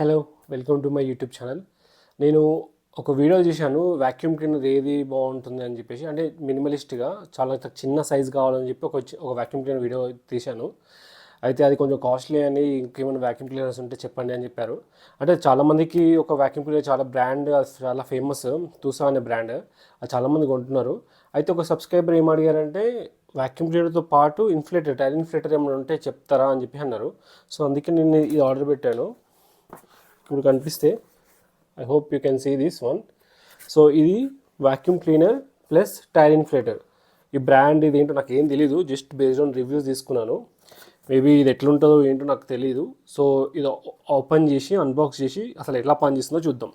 Hello, welcome to my YouTube channel. నేను ఒక video చేశాను వాక్యూమ్ క్లీనర్ ఏది బాగుంటుంది అని చెప్పేసి. అంటే మినిమలిస్ట్గా చాలా చిన్న సైజ్ కావాలని చెప్పి ఒక వాక్యూమ్ క్లీనర్ వీడియో తీశాను. అయితే అది కొంచెం కాస్ట్లీ అని ఇంకేమైనా వాక్యూమ్ క్లీనర్స్ ఉంటే చెప్పండి అని చెప్పారు. అంటే చాలామందికి ఒక వాక్యూమ్ క్లీనర్ చాలా బ్రాండ్, చాలా ఫేమస్ తూసా అనే బ్రాండ్, అది చాలామంది కొంటున్నారు. అయితే ఒక సబ్స్క్రైబర్ ఏం అడిగారంటే వాక్యూమ్ క్లీనర్తో పాటు టైర్ ఇన్ఫ్లేటర్ ఏమైనా ఉంటే చెప్తారా అని చెప్పి అన్నారు. సో అందుకే నేను ఇది ఆర్డర్ పెట్టాను. ఇప్పుడు కనిపిస్తే I hope you can see this one. So ఇది vacuum cleaner plus tyre inflator. ఈ బ్రాండ్ ఇది ఏంటో నాకు ఏం తెలీదు, జస్ట్ బేస్డ్ ఆన్ రివ్యూస్ తీసుకున్నాను. మేబీ ఇది ఎట్లుంటుందో ఏంటో నాకు తెలియదు. సో ఇది ఓపెన్ చేసి అన్బాక్స్ చేసి అసలు ఎట్లా పనిచేస్తుందో చూద్దాం.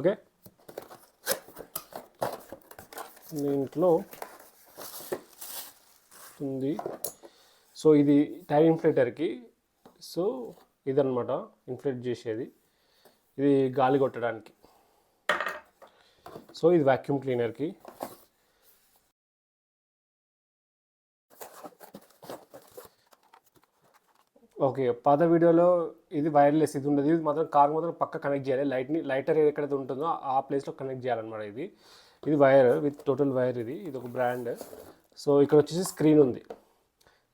ఓకే, దీంట్లో ఉంది. సో ఇది టైర్ ఇన్ఫ్లేటర్కి. సో ఇదన్నమాట ఇన్ఫ్లేట్ చేసేది, ఇది గాలి కొట్టడానికి. సో ఇది వాక్యూమ్ క్లీనర్కి. ఓకే, పాత వీడియోలో ఇది వైర్లెస్, ఇది ఉండదు. ఇది మాత్రం కార్ మాత్రం పక్క కనెక్ట్ చేయాలి. లైటర్ ఎక్కడైతే ఉంటుందో ఆ ప్లేస్లో కనెక్ట్ చేయాలన్నమాట. ఇది వైర్ విత్ టోటల్ వైర్. ఇది ఒక బ్రాండ్. సో ఇక్కడ వచ్చేసి స్క్రీన్ ఉంది.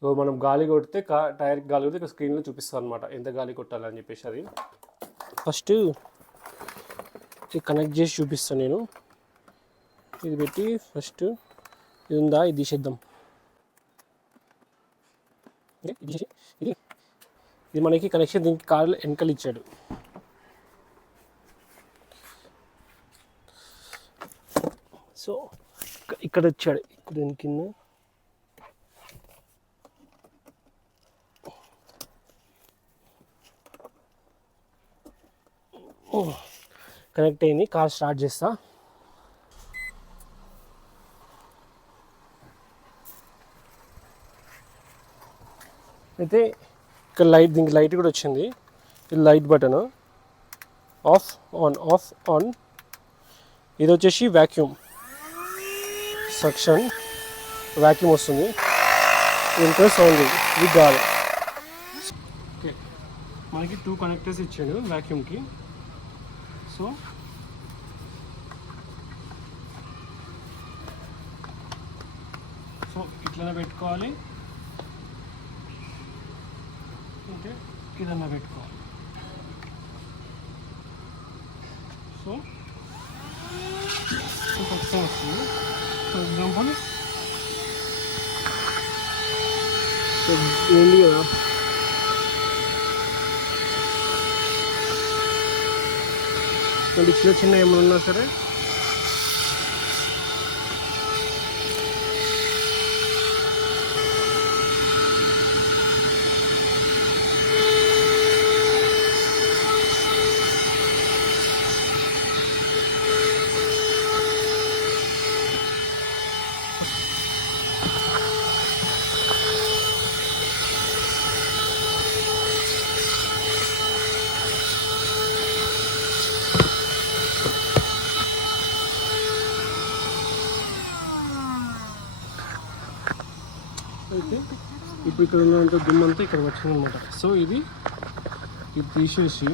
సో మనం గాలి కొడితే టైర్కి గాలి కొడితే ఇక్కడ స్క్రీన్లో చూపిస్తాం అనమాట ఎంత గాలి కొట్టాలని చెప్పేసి. అది ఫస్ట్ ఇది కనెక్ట్ చేసి చూపిస్తాను నేను. ఇది పెట్టి ఫస్ట్ ఇది ఉందా, ఇది తీసేద్దాం. ఇది మనకి కనెక్షన్ దీనికి కార్లో వెనకలు ఇచ్చాడు. సో ఇక్కడ ఇచ్చాడు, ఇక్కడ దీని కింద కనెక్ట్ అయింది. కార్ స్టార్ట్ చేస్తా. అయితే ఇక్కడ దీనికి లైట్ కూడా వచ్చింది. ఇది లైట్ బటన్, ఆఫ్ ఆన్. ఇది వచ్చేసి వాక్యూమ్ సెక్షన్, వాక్యూమ్ వస్తుంది. ఇంకా సౌండ్, ఇది గాలి. ఓకే, మనకి 2 కనెక్టర్స్ ఇచ్చాడు వాక్యూమ్కి. సో ఇట్లనే పెట్టుకోవాలి, అంటే ఇదన్నా పెట్టుకోవాలి. సో ఫస్ట్ వస్తుంది. ఫర్ ఎగ్జాంపుల్ ఏంటి కదా, చిన్న ఏమైనా ఉన్నా సరే అయితే ఇప్పుడు ఇక్కడ ఉన్నంత దుమ్మంతా ఇక్కడ వచ్చిందనమాట. సో ఇది తీసేసి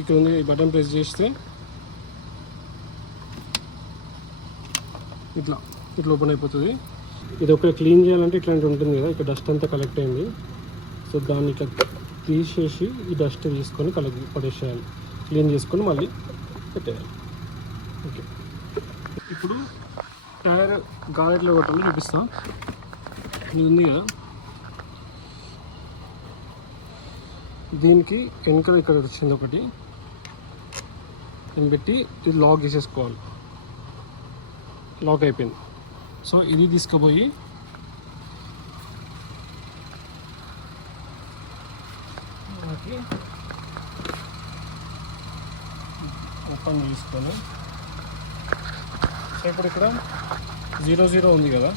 ఇక్కడ ఉంది బటన్ ప్రెస్ చేస్తే ఇట్లా ఓపెన్ అయిపోతుంది. ఇది ఒకటి క్లీన్ చేయాలంటే ఇట్లాంటి ఉంటుంది కదా, ఇక్కడ డస్ట్ అంతా కలెక్ట్ అయింది. సో దాన్ని ఇట్లా తీసేసి ఈ డస్ట్ తీసుకొని పడేసేయాలి, క్లీన్ చేసుకొని మళ్ళీ పెట్టేయాలి. ఓకే, ఇప్పుడు టైర్ గాలిలో కొట్టాలి చూపిస్తా. ఇది ఉంది కదా, దీనికి వెనక ఇక్కడ వచ్చింది ఒకటి, దీన్ని పెట్టి ఇది లాక్ చేసేసుకోవాలి. లాక్ అయిపోయింది. సో ఇది తీసుకుపోయి ఓపెన్ చేసుకొని, సో ఇప్పుడు ఇక్కడ 00 ఉంది కదా,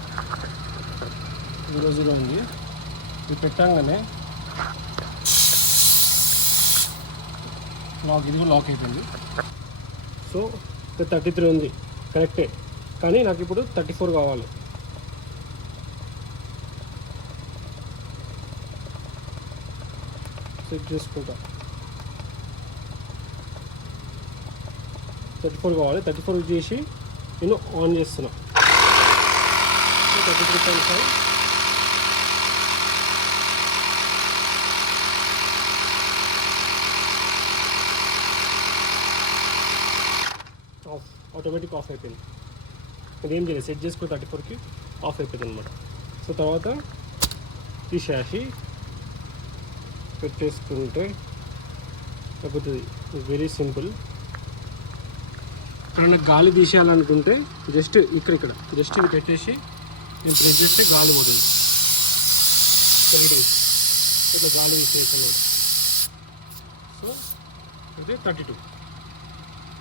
00 ఉంది. ఇది పెట్టంగానే ఇది లాక్ అయిపోయింది. సో 33 ఉంది, కరెక్టే. కానీ నాకు ఇప్పుడు 34 కావాలి. సెట్ చేసుకుంటా. 34 కావాలి. 34 చేసి నేను ఆన్ చేస్తున్నా. 33.5 ఆఫ్, ఆటోమేటిక్ ఆఫ్ అయిపోయింది. అదేం చేయలేదు, సెట్ చేసుకుని 34కి ఆఫ్ అయిపోయింది అనమాట. సో తర్వాత తీసేసి పెట్టేసుకుంటే అయిపోతుంది. Very simple. ఎప్పుడైనా గాలి తీసేయాలనుకుంటే జస్ట్ ఇక్కడ జస్ట్ ఇది పెట్టేసి నేను ప్రెస్ చేస్తే గాలి పోతుంది. ఇట్లా గాలి తీసేయచ్చు అనమాట. సో అయితే 32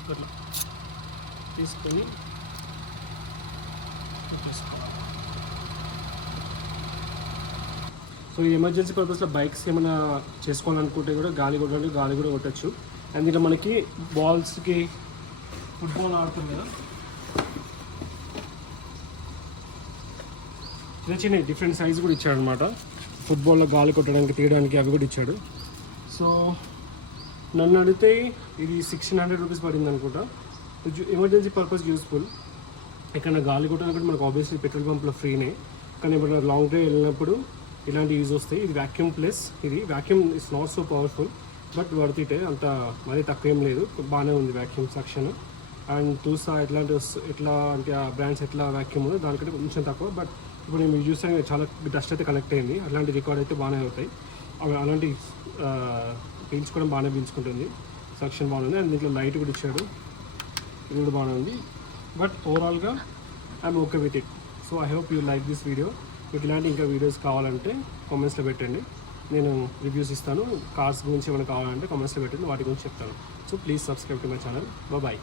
ఇట్లా తీసుకొని సో ఈ ఎమర్జెన్సీ పర్పస్లో బైక్స్ ఏమైనా చేసుకోవాలనుకుంటే కూడా గాలి కూడా కొట్టచ్చు. అండ్ ఇలా మనకి బాల్స్కి ఫుట్బాల్ ఆడుతుంది కదా, చిన్న డిఫరెంట్ సైజ్ కూడా ఇచ్చాడు అనమాట. ఫుట్బాల్లో గాలి కొట్టడానికి తీయడానికి అవి కూడా ఇచ్చాడు. సో నన్ను అడిగితే ఇది 1600 రూపీస్ పడింది అనుకుంటా. Emergency purpose useful. ఎక్కడ గాలి కొట్టాలంటే మనకు ఆబ్వియస్లీ పెట్రోల్ పంప్లో ఫ్రీనే, కానీ ఇప్పుడు లాంగ్ డ్రైవ్ వెళ్ళినప్పుడు ఇలాంటి యూజ్ వస్తాయి. ఇది వ్యాక్యూమ్ ప్లస్, ఇది vacuum is not so powerful but worth it. అంత మరీ తక్కువ ఏం లేదు, బాగానే ఉంది వ్యాక్యూమ్ సక్షన్. అండ్ చూసా ఎట్లా అంటే ఆ బ్రాండ్స్ ఎట్లా వ్యాక్యూమ్ దానికంటే కొంచెం తక్కువ. బట్ ఇప్పుడు నేను చూస్తే చాలా డస్ట్ అయితే కలెక్ట్ అయింది. అలాంటి రికార్డ్ అయితే బాగానే అవుతాయి. అలాంటి పీల్చుకోవడం బాగానే పీల్చుకుంటుంది. సక్షన్ బాగుంది. అండ్ దీంట్లో లైట్ కూడా ఇచ్చాడు, ఇది కూడా బాగానే ఉంది. బట్ ఓవరాల్గా I'm okay with it. So I hope you like this video. మీకు ఇలాంటి ఇంకా వీడియోస్ కావాలంటే కామెంట్స్లో పెట్టండి, నేను రివ్యూస్ ఇస్తాను. కార్స్ గురించి ఏమైనా కావాలంటే కామెంట్స్లో పెట్టండి, వాటి గురించి చెప్తాను. So please subscribe to my channel. Bye.